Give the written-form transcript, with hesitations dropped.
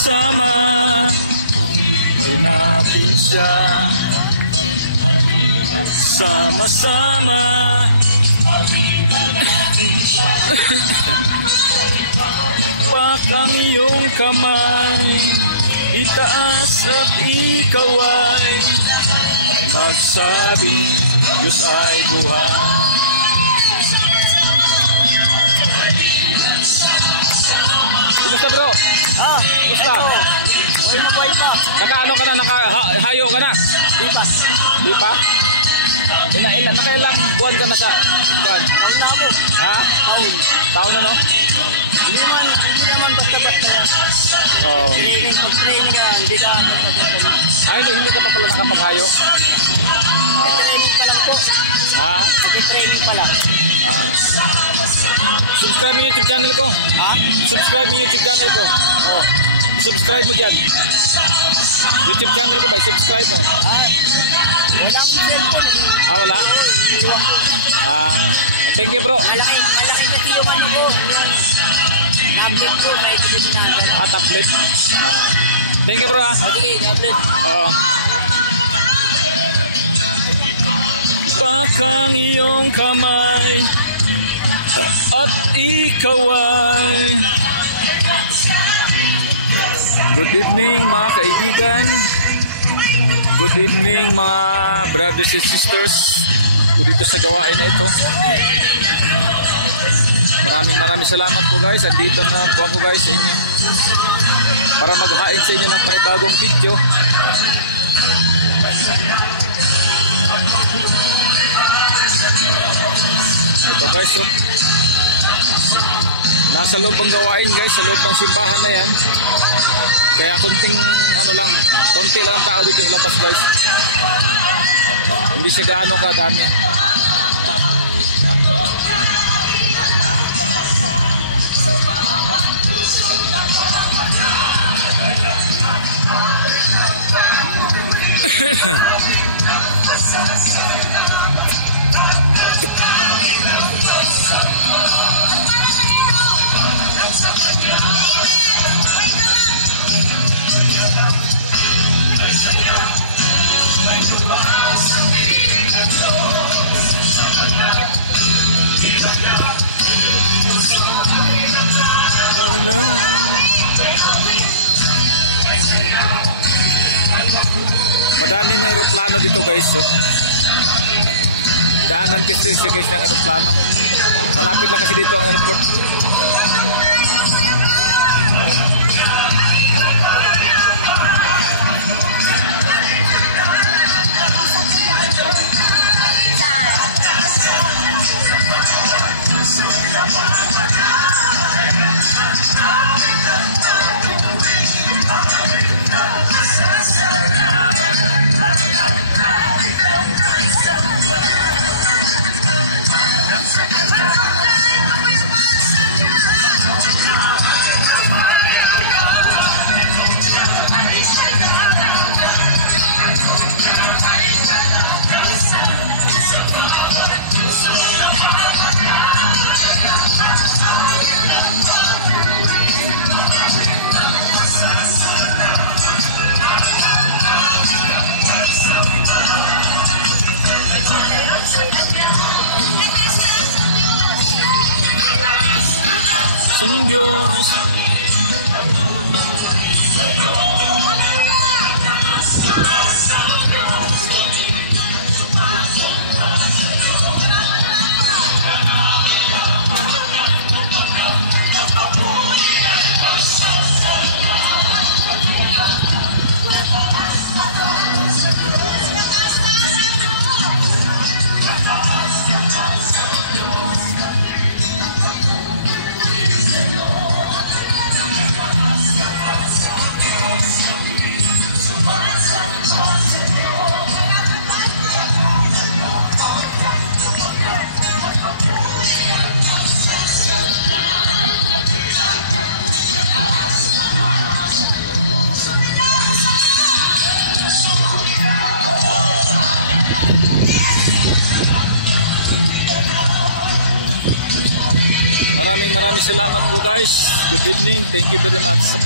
sama-sama natin siya. Sama-sama Pak ang iyong kamay, itaas at ikaw ay magsabi, Diyos ay buhay. Kumusta bro? Kumusta? Buhay na buhay pa. Nakaano ka na? Nakahayo ka na? Di pa. Di pa? Nakailang buwan ka na sa buwan? Taon na ako. Ha? Taon. Taon na no? Hindi naman basta-basta yan. Oh. Pag-training ka, hindi ka basta-basta. Hindi ka pa pala nakapaghayo? Training pa lang po. Ha? Nag-training pa lang. Subscribe mo YouTube channel ko. Ha? Subscribe mo YouTube channel ko. Oo. Subscribe mo dyan. YouTube channel ko ba? Subscribe mo. Wala akong cellphone. Wala? Oo, iniwan ko. Thank you bro. Malaki kasi yung ano ko. Yung tablet ko. May pinaganda na. Tablet. Thank you bro ha. Sige, tablet. Oo. Ang iyong kamay at ikaw ay good evening mga kaibigan, good evening mga brothers and sisters dito sa gawain na ito. Maraming salamat po guys, at dito na po ako guys sa inyo para maghain sa inyo ng panibagong video. Ito guys, nasa loob ang gawain guys, sa loob ng simbahan na yan. Kaya konti lang ang tao dito sa labas guys. Hindi siya gaano kadami. Madami na aeroplano dito guys. Daan nag-test guys ng aeroplano. Malapit na kasi dito ang airport. Maraming salamat po guys. Good evening. Thank you for that.